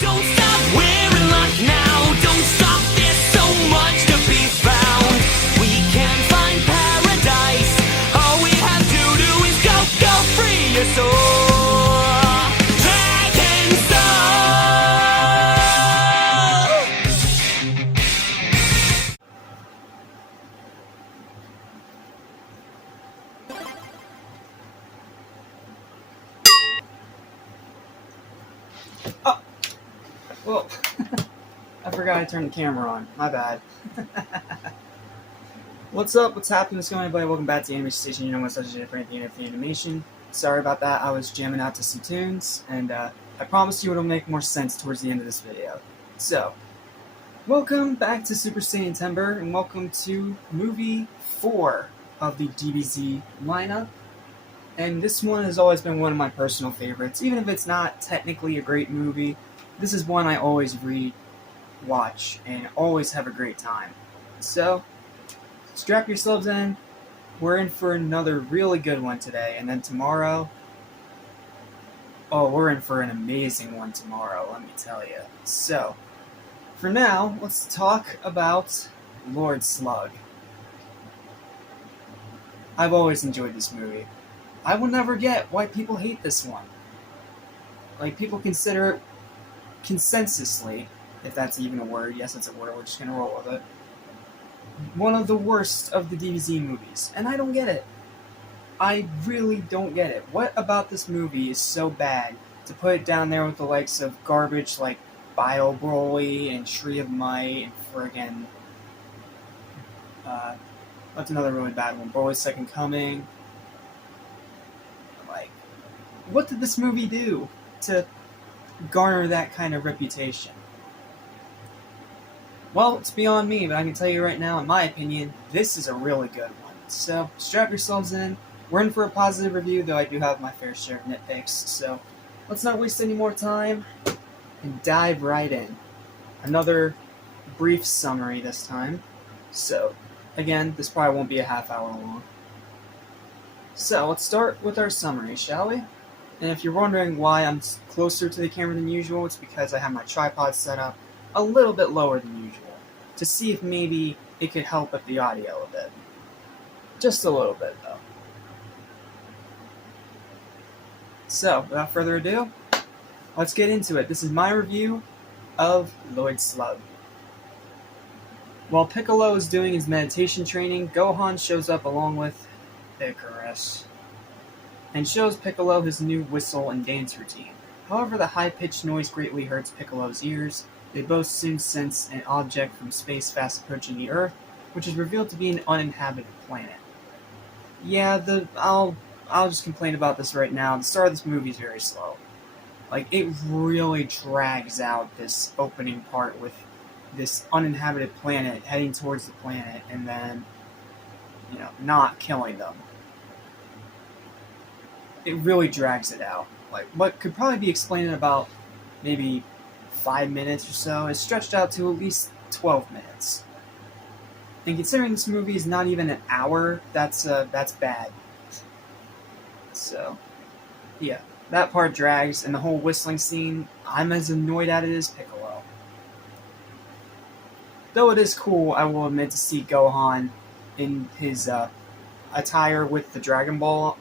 Don't stop, we're in luck now. Don't stop, there's so much to be found. We can find paradise. All we have to do is go, go free your soul. Dragon Soul! Oh, well, I forgot I turned the camera on. My bad. What's up? What's happening? What's going on, everybody? Welcome back to the Animation Station. You know what's such a different at the end of the animation. Sorry about that. I was jamming out to some tunes, and I promised you it'll make more sense towards the end of this video. So, welcome back to Super Saiyan-Tember, and welcome to movie 4 of the DBZ lineup. And this one has always been one of my personal favorites. Even if it's not technically a great movie, this is one I always watch, and always have a great time. So, strap yourselves in. We're in for another really good one today, and then tomorrow, oh, we're in for an amazing one tomorrow, let me tell you. So, for now, let's talk about Lord Slug. I've always enjoyed this movie. I will never get why people hate this one. Like, people consider it consensusly, if that's even a word, yes, it's a word, we're just gonna roll with it, one of the worst of the DBZ movies, and I don't get it. I really don't get it. What about this movie is so bad to put it down there with the likes of garbage like Bio Broly and Tree of Might and friggin' what's another really bad one? Broly's Second Coming. Like, what did this movie do to garner that kind of reputation? Well, it's beyond me, but I can tell you right now, in my opinion, this is a really good one. So, strap yourselves in. We're in for a positive review, though I do have my fair share of nitpicks. So, let's not waste any more time and dive right in. Another brief summary this time. So, again, this probably won't be a half hour long. So, let's start with our summary, shall we? And if you're wondering why I'm closer to the camera than usual, it's because I have my tripod set up a little bit lower than usual, to see if maybe it could help with the audio a bit. Just a little bit, though. So, without further ado, let's get into it. This is my review of Lord Slug. While Piccolo is doing his meditation training, Gohan shows up along with Icarus, and shows Piccolo his new whistle and dance routine. However, the high-pitched noise greatly hurts Piccolo's ears. They both soon sense an object from space fast approaching the Earth, which is revealed to be an uninhabited planet. Yeah, I'll just complain about this right now. The start of this movie is very slow. Like, it really drags out this opening part with this uninhabited planet heading towards the planet, and then, you know, not killing them. It really drags it out. Like, what could probably be explained in about maybe 5 minutes or so is stretched out to at least 12 minutes. And considering this movie is not even an hour, that's bad. So, yeah, that part drags, and the whole whistling scene, I'm as annoyed at it as Piccolo. Though it is cool, I will admit, to see Gohan in his attire with the Dragon Ball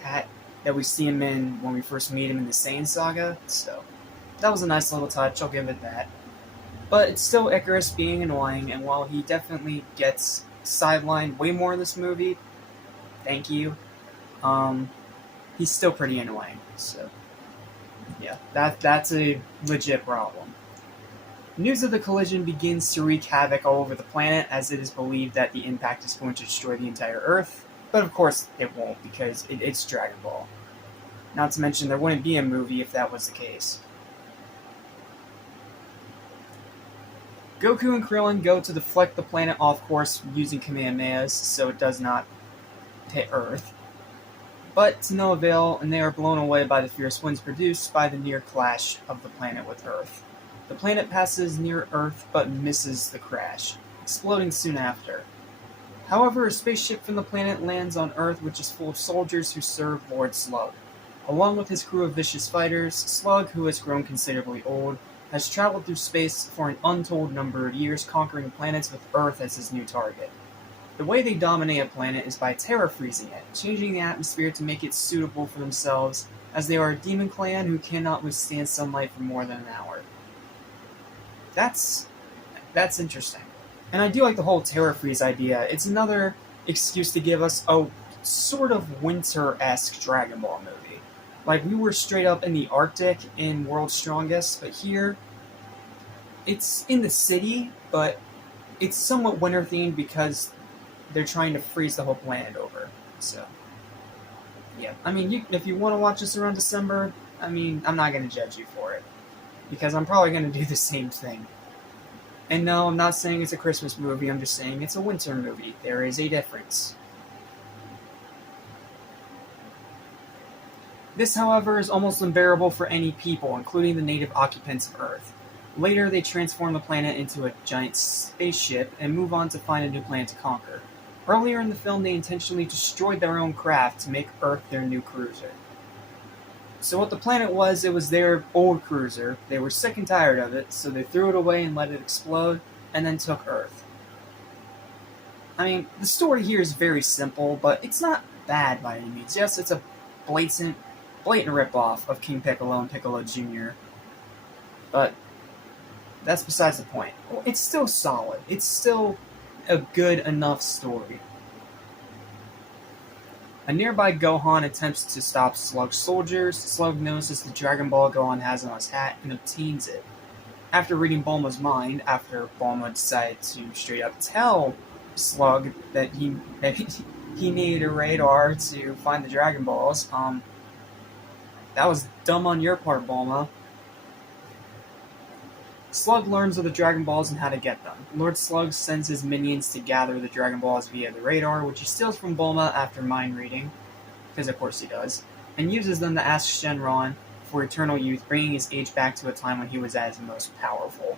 hat that we see him in when we first meet him in the Saiyan saga, so that was a nice little touch, I'll give it that. But it's still Icarus being annoying, and while he definitely gets sidelined way more in this movie, thank you, he's still pretty annoying, so yeah, that's a legit problem. News of the collision begins to wreak havoc all over the planet, as it is believed that the impact is going to destroy the entire Earth, but of course it won't, because it's Dragon Ball. Not to mention, there wouldn't be a movie if that was the case. Goku and Krillin go to deflect the planet off course using Kamehamehas so it does not hit Earth, but to no avail, and they are blown away by the fierce winds produced by the near clash of the planet with Earth. The planet passes near Earth but misses the crash, exploding soon after. However, a spaceship from the planet lands on Earth, which is full of soldiers who serve Lord Slug. Along with his crew of vicious fighters, Slug, who has grown considerably old, has traveled through space for an untold number of years, conquering planets with Earth as his new target. The way they dominate a planet is by terra-freezing it, changing the atmosphere to make it suitable for themselves, as they are a demon clan who cannot withstand sunlight for more than an hour. That's interesting. And I do like the whole terra freeze idea. It's another excuse to give us a sort of winter-esque Dragon Ball movie. Like, we were straight up in the Arctic in World's Strongest, but here, it's in the city, but it's somewhat winter-themed because they're trying to freeze the whole planet over. So, yeah. I mean, if you want to watch this around December, I mean, I'm not going to judge you for it. Because I'm probably going to do the same thing. And no, I'm not saying it's a Christmas movie, I'm just saying it's a winter movie. There is a difference. This, however, is almost unbearable for any people, including the native occupants of Earth. Later, they transform the planet into a giant spaceship and move on to find a new planet to conquer. Earlier in the film, they intentionally destroyed their own craft to make Earth their new cruiser. So what the planet was, it was their old cruiser. They were sick and tired of it, so they threw it away and let it explode, and then took Earth. I mean, the story here is very simple, but it's not bad by any means. Yes, it's a blatant ripoff of King Piccolo and Piccolo Jr., but that's besides the point. It's still solid. It's still a good enough story. A nearby Gohan attempts to stop Slug's soldiers. Slug notices the Dragon Ball Gohan has on his hat and obtains it. After reading Bulma's mind, after Bulma decided to straight up tell Slug that he needed a radar to find the Dragon Balls, that was dumb on your part, Bulma. Slug learns of the Dragon Balls and how to get them. Lord Slug sends his minions to gather the Dragon Balls via the radar, which he steals from Bulma after mind reading, because of course he does, and uses them to ask Shenron for eternal youth, bringing his age back to a time when he was at his most powerful.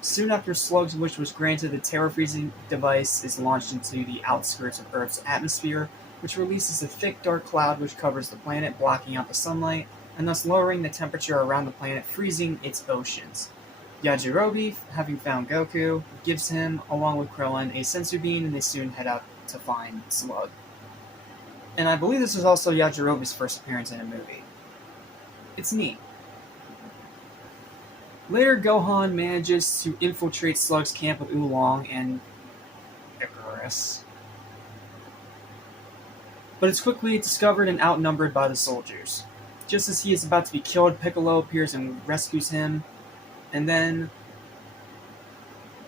Soon after Slug's wish was granted, the terra-freezing device is launched into the outskirts of Earth's atmosphere, which releases a thick dark cloud which covers the planet, blocking out the sunlight, and thus lowering the temperature around the planet, freezing its oceans. Yajirobe, having found Goku, gives him, along with Krillin, a sensu bean, and they soon head out to find Slug. And I believe this is also Yajirobe's first appearance in a movie. It's neat. Later, Gohan manages to infiltrate Slug's camp with Oolong and Icarus, but is quickly discovered and outnumbered by the soldiers. Just as he is about to be killed, Piccolo appears and rescues him, and then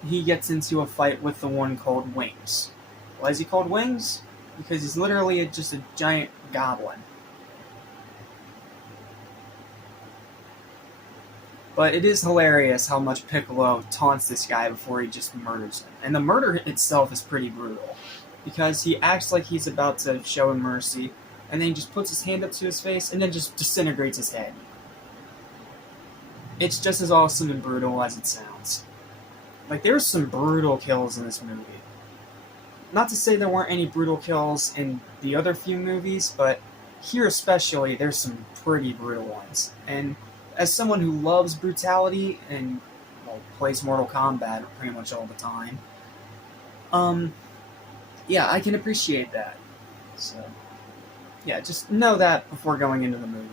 he gets into a fight with the one called Wings. Why is he called Wings? Because he's literally just a giant goblin. But it is hilarious how much Piccolo taunts this guy before he just murders him. And the murder itself is pretty brutal, because he acts like he's about to show him mercy, and then he just puts his hand up to his face and then just disintegrates his head. It's just as awesome and brutal as it sounds. Like, there's some brutal kills in this movie. Not to say there weren't any brutal kills in the other few movies, but here especially, there's some pretty brutal ones. And as someone who loves brutality and plays Mortal Kombat pretty much all the time, yeah, I can appreciate that. So, yeah, just know that before going into the movie.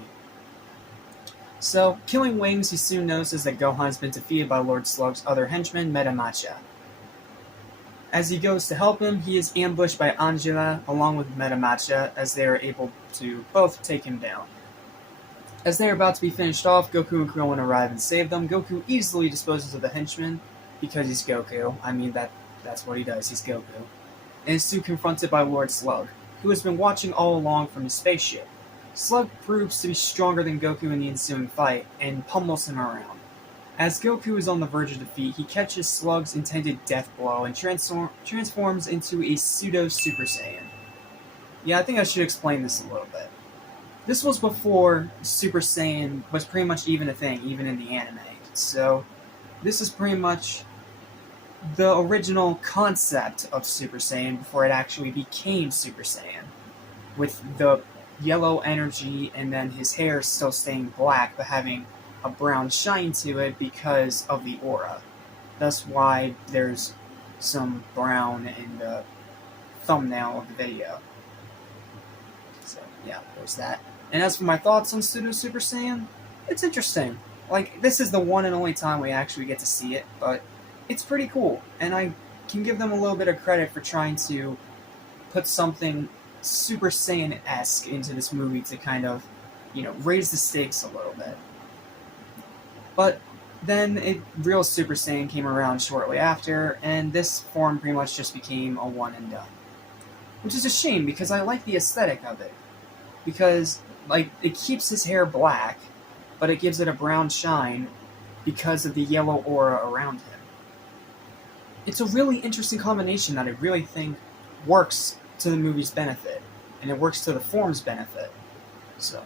So, killing Wings, he soon notices that Gohan's been defeated by Lord Slug's other henchman, Metamacha. As he goes to help him, he is ambushed by Angela along with Metamacha, as they are able to both take him down. As they are about to be finished off, Goku and Krillin arrive and save them. Goku easily disposes of the henchman, because he's Goku. I mean, that's what he does, he's Goku. And is soon confronted by Lord Slug, who has been watching all along from his spaceship. Slug proves to be stronger than Goku in the ensuing fight, and pummels him around. As Goku is on the verge of defeat, he catches Slug's intended death blow and transforms into a pseudo-Super Saiyan. Yeah, I think I should explain this a little bit. This was before Super Saiyan was pretty much even a thing, even in the anime. So, this is pretty much the original concept of Super Saiyan before it actually became Super Saiyan, with the yellow energy, and then his hair still staying black but having a brown shine to it because of the aura. That's why there's some brown in the thumbnail of the video. So yeah, there's that. And as for my thoughts on Pseudo Super Saiyan, it's interesting. Like, this is the one and only time we actually get to see it, but it's pretty cool. And I can give them a little bit of credit for trying to put something Super Saiyan-esque into this movie to kind of, raise the stakes a little bit. But then real Super Saiyan came around shortly after, and this form pretty much just became a one and done. Which is a shame, because I like the aesthetic of it. Because, it keeps his hair black, but it gives it a brown shine because of the yellow aura around him. It's a really interesting combination that I really think works to the movie's benefit, and it works to the form's benefit. So,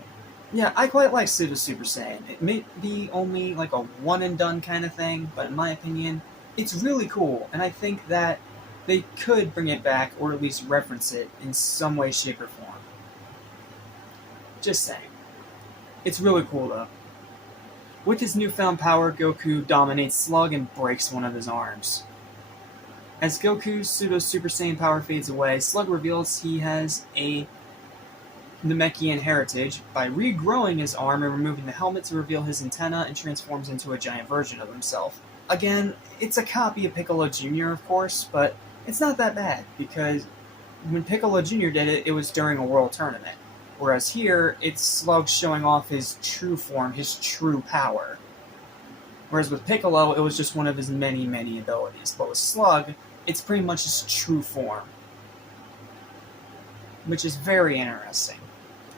yeah, I quite like Pseudo Super Saiyan. It may be only like a one-and-done kind of thing, but in my opinion, it's really cool, and I think that they could bring it back, or at least reference it in some way, shape, or form. Just saying. It's really cool, though. With his newfound power, Goku dominates Slug and breaks one of his arms. As Goku's Pseudo Super Saiyan power fades away, Slug reveals he has a Namekian heritage by regrowing his arm and removing the helmet to reveal his antenna, and transforms into a giant version of himself. Again, it's a copy of Piccolo Jr., of course, but it's not that bad, because when Piccolo Jr. did it, it was during a world tournament. Whereas here, it's Slug showing off his true form, his true power. Whereas with Piccolo, it was just one of his many, many abilities. But with Slug, it's pretty much his true form. Which is very interesting.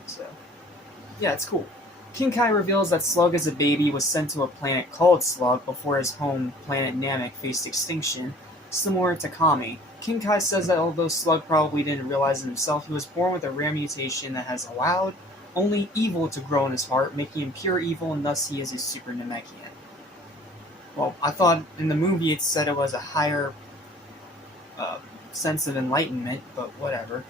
So, yeah, it's cool. King Kai reveals that Slug as a baby was sent to a planet called Slug before his home planet Namek faced extinction, similar to Kami. King Kai says that although Slug probably didn't realize it himself, he was born with a rare mutation that has allowed only evil to grow in his heart, making him pure evil, and thus he is a Super Namekian. Well, I thought in the movie it said it was a higher sense of enlightenment, but whatever.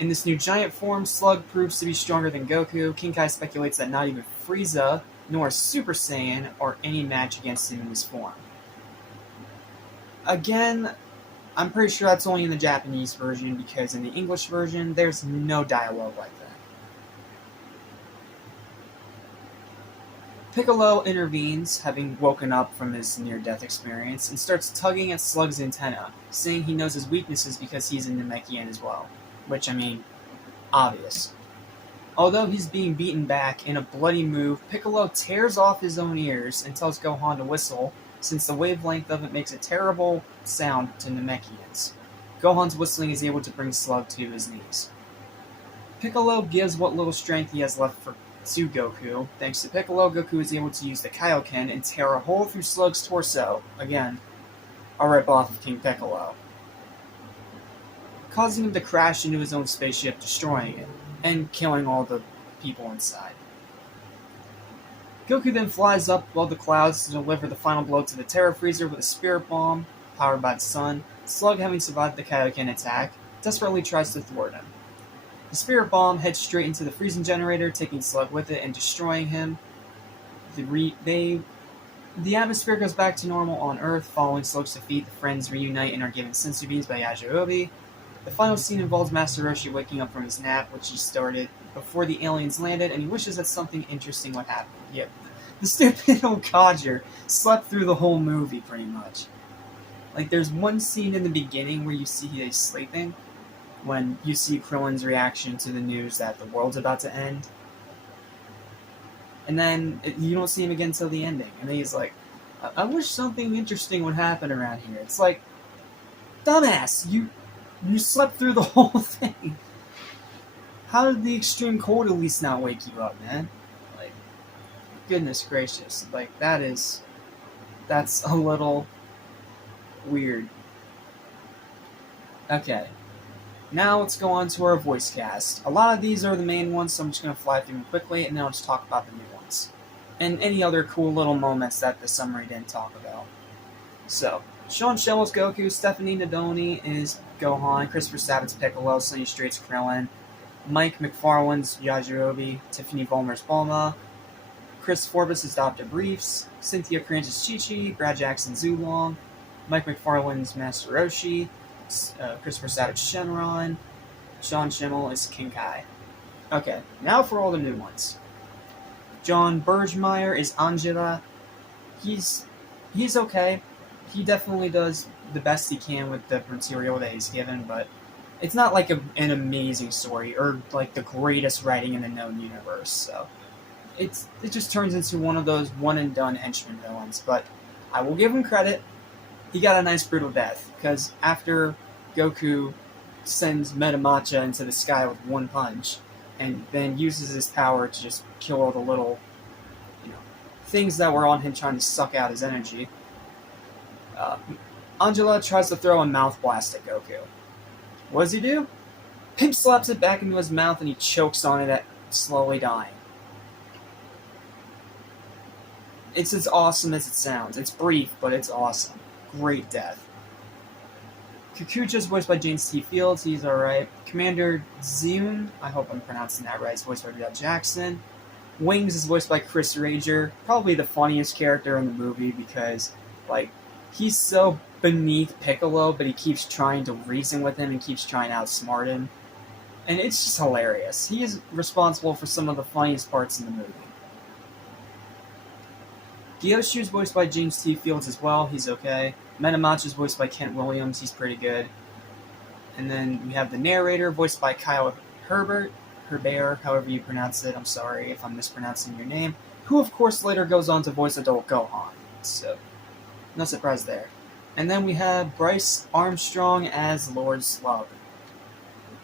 In this new giant form, Slug proves to be stronger than Goku. King Kai speculates that not even Frieza nor Super Saiyan are any match against him in this form. Again, I'm pretty sure that's only in the Japanese version, because in the English version, there's no dialogue like that. Piccolo intervenes, having woken up from his near-death experience, and starts tugging at Slug's antenna, saying he knows his weaknesses because he's a Namekian as well. Which, I mean, obvious. Although he's being beaten back in a bloody move, Piccolo tears off his own ears and tells Gohan to whistle, since the wavelength of it makes a terrible sound to Namekians. Gohan's whistling is able to bring Slug to his knees. Piccolo gives what little strength he has left to Goku. Thanks to Piccolo, Goku is able to use the Kaioken and tear a hole through Slug's torso. Again, a rip-off of King Piccolo, causing him to crash into his own spaceship, destroying it, and killing all the people inside. Goku then flies up above the clouds to deliver the final blow to the Terra Freezer with a Spirit Bomb, powered by the sun. Slug, having survived the Kaioken attack, desperately tries to thwart him. The Spirit Bomb heads straight into the freezing generator, taking Slug with it and destroying him. The atmosphere goes back to normal on Earth. Following Slug's defeat, the friends reunite and are given sensu beans by Yajirobe. The final scene involves Master Roshi waking up from his nap, which he started before the aliens landed, and he wishes that something interesting would happen. Yep. The stupid old codger slept through the whole movie, pretty much. Like, there's one scene in the beginning where you see he's sleeping, when you see Krillin's reaction to the news that the world's about to end. And then you don't see him again until the ending. And then he's like, I wish something interesting would happen around here. It's like, dumbass, you slept through the whole thing. How did the extreme cold at least not wake you up, man? Like, goodness gracious. Like, that's a little weird. Okay. Now let's go on to our voice cast. A lot of these are the main ones, so I'm just going to fly through them quickly, and then I'll just talk about the new ones. And any other cool little moments that the summary didn't talk about. So, Sean Shell's Goku, Stephanie Nadoni is Gohan, Christopher Sabat's Piccolo, Sonny Strait's Krillin, Mike McFarlane's Yajirobe, Tiffany Vollmer's Bulma, Chris Forbes as Dr. Briefs, Cynthia Cranch's Chi-Chi, Brad Jackson's Oolong, Mike McFarlane's Master Roshi, Christopher Savage Shenron, Sean Schimmel is King Kai. Okay, now for all the new ones. John Bergmeyer is Angela. He's okay. He definitely does the best he can with the material that he's given, but it's not like an amazing story or like the greatest writing in the known universe. So it just turns into one of those one and done henchman villains. But I will give him credit. He got a nice brutal death because after Goku sends Metamacha into the sky with one punch, and then uses his power to just kill all the little, things that were on him trying to suck out his energy. Angela tries to throw a mouth blast at Goku. What does he do? Pimp slaps it back into his mouth and he chokes on it, slowly dying. It's as awesome as it sounds. It's brief, but it's awesome. Great death. Kikucha's voiced by James T. Fields. He's alright. Commander Zeun, I hope I'm pronouncing that right, is voiced by Brad Jackson. Wings is voiced by Chris Rager. Probably the funniest character in the movie because, he's so beneath Piccolo, but he keeps trying to reason with him and keeps trying to outsmart him. And it's just hilarious. He is responsible for some of the funniest parts in the movie. Gyoshu is voiced by James T. Fields as well. He's okay. Metamacha is voiced by Kent Williams. He's pretty good. And then we have the narrator, voiced by Kyle Herbert, however you pronounce it. I'm sorry if I'm mispronouncing your name. Who, of course, later goes on to voice adult Gohan. So, no surprise there. And then we have Bryce Armstrong as Lord Slug.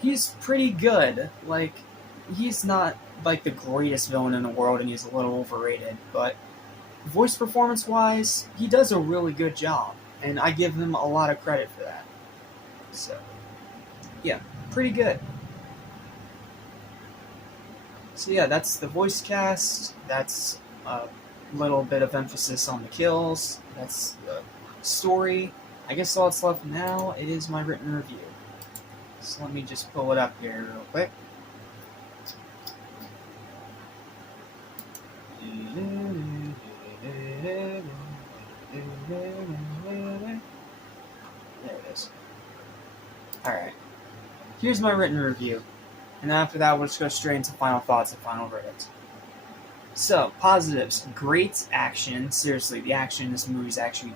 He's pretty good. He's not, the greatest villain in the world, and he's a little overrated, but voice performance-wise, he does a really good job, and I give him a lot of credit for that. So, yeah, pretty good. So yeah, that's the voice cast, that's a little bit of emphasis on the kills, that's the story. I guess all that's left now is my written review. So let me just pull it up here real quick. There it is. Alright. Here's my written review. And after that, we'll just go straight into final thoughts and final verdict. So, positives. Great action. Seriously, the action in this movie is actually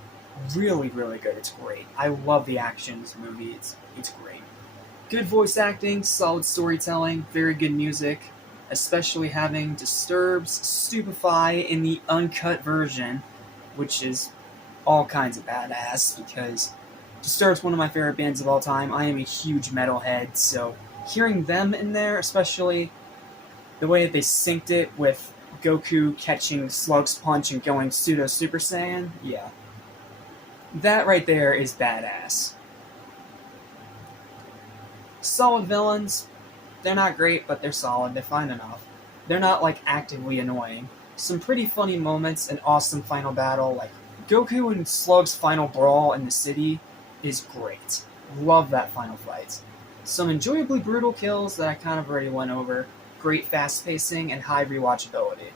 really, really good. It's great. I love the action in this movie. It's great. Good voice acting, solid storytelling, very good music, especially having Disturbed's Stupefy in the uncut version, which is all kinds of badass, because Disturbed's one of my favorite bands of all time. I am a huge metalhead, so hearing them in there, especially the way that they synced it with Goku catching Slug's punch and going pseudo Super Saiyan, yeah. That right there is badass. Solid villains. They're not great, but they're solid. They're fine enough. They're not, actively annoying. Some pretty funny moments, an awesome final battle, Goku and Slug's final brawl in the city is great. Love that final fight. Some enjoyably brutal kills that I kind of already went over. Great fast pacing and high rewatchability.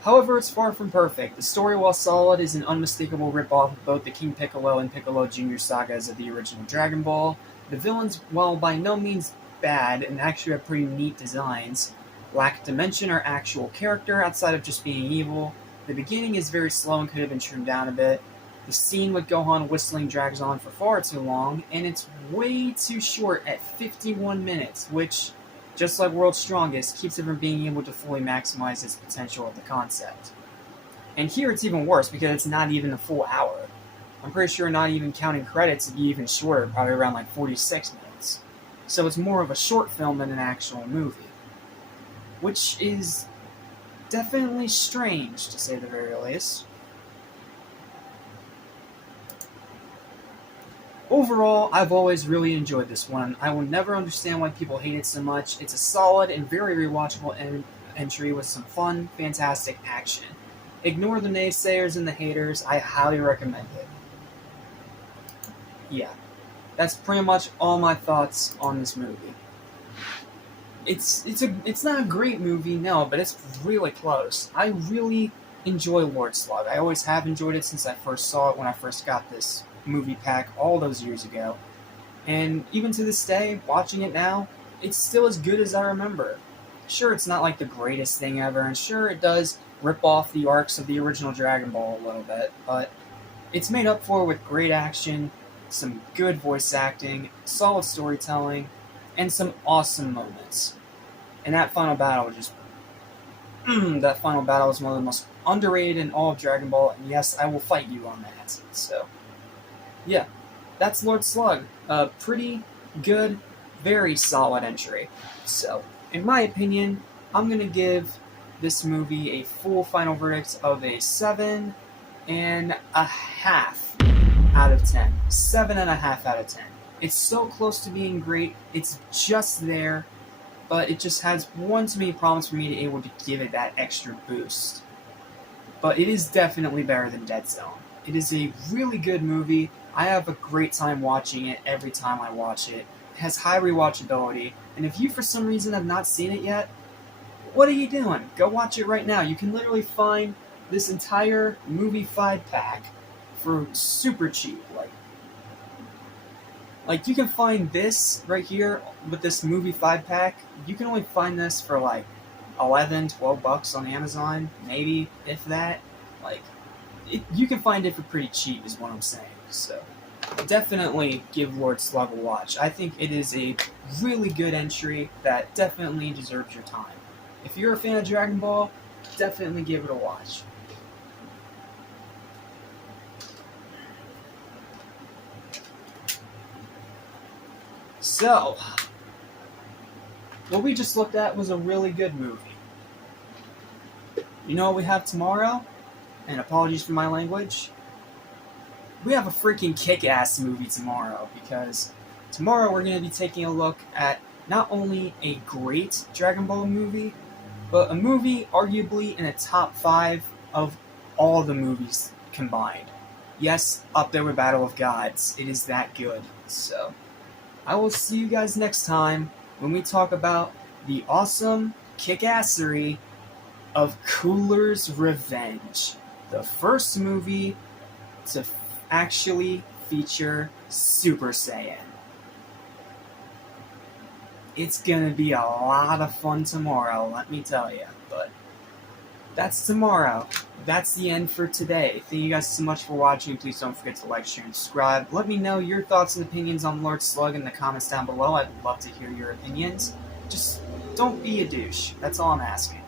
However, it's far from perfect. The story, while solid, is an unmistakable ripoff of both the King Piccolo and Piccolo Jr. sagas of the original Dragon Ball. The villains, while by no means bad and actually have pretty neat designs, lack dimension or actual character outside of just being evil. The beginning is very slow and could have been trimmed down a bit. The scene with Gohan whistling drags on for far too long, and it's way too short at 51 minutes, which, just like World's Strongest, keeps it from being able to fully maximize its potential of the concept. And here it's even worse because it's not even a full hour. I'm pretty sure not even counting credits it'd be even shorter, probably around 46 minutes. So it's more of a short film than an actual movie. Which is definitely strange, to say the very least. Overall, I've always really enjoyed this one. I will never understand why people hate it so much. It's a solid and very rewatchable entry with some fun, fantastic action. Ignore the naysayers and the haters. I highly recommend it. Yeah, that's pretty much all my thoughts on this movie. it's not a great movie, no, but it's really close. I really enjoy Lord Slug. I always have enjoyed it since I first saw it when I first got this movie pack all those years ago. And even to this day, watching it now, it's still as good as I remember. Sure, it's not like the greatest thing ever, and sure, it does rip off the arcs of the original Dragon Ball a little bit, but it's made up for with great action, some good voice acting, solid storytelling, and some awesome moments. And that final battle just that final battle is one of the most underrated in all of Dragon Ball, and yes, I will fight you on that. So, yeah, that's Lord Slug. A pretty good, very solid entry. So, in my opinion, I'm gonna give this movie a full final verdict of a 7.5 out of 10. 7.5 out of 10. It's so close to being great. It's just there, but it just has one too many problems for me to be able to give it that extra boost. But it is definitely better than Dead Zone. It is a really good movie. I have a great time watching it every time I watch it. It has high rewatchability, and if you for some reason have not seen it yet, what are you doing? Go watch it right now. You can literally find this entire movie 5-pack for super cheap. Like you can find this right here with this movie 5-pack. You can only find this for like $11-12 on Amazon, maybe, if that. You can find it for pretty cheap is what I'm saying. So definitely give Lord Slug a watch. I think it is a really good entry that definitely deserves your time. If you're a fan of Dragon Ball, definitely give it a watch. So, what we just looked at was a really good movie. You know what we have tomorrow? And apologies for my language. We have a freaking kick-ass movie tomorrow, because tomorrow we're going to be taking a look at not only a great Dragon Ball movie, but a movie arguably in the top 5 of all the movies combined. Yes, up there with Battle of Gods. It is that good. So, I will see you guys next time when we talk about the awesome kick-assery of Cooler's Revenge. The first movie to actually feature Super Saiyan. It's gonna be a lot of fun tomorrow, let me tell you. But that's tomorrow. That's the end for today. Thank you guys so much for watching. Please don't forget to like, share, and subscribe. Let me know your thoughts and opinions on Lord Slug in the comments down below. I'd love to hear your opinions. Just don't be a douche. That's all I'm asking.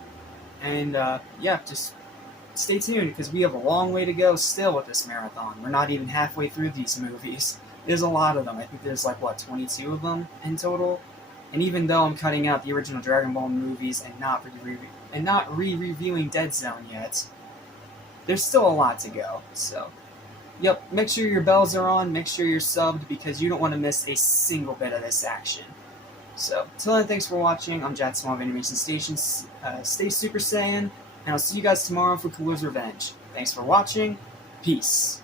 And yeah, just stay tuned, because we have a long way to go still with this marathon. We're not even halfway through these movies. There's a lot of them. I think there's 22 of them in total. And even though I'm cutting out the original Dragon Ball movies and not re-reviewing Dead Zone yet, there's still a lot to go. So, yep, make sure your bells are on, make sure you're subbed, because you don't want to miss a single bit of this action. So, till then, thanks for watching. I'm Jad Small of Animation Station. Stay Super Saiyan, and I'll see you guys tomorrow for Cooler's Revenge. Thanks for watching. Peace.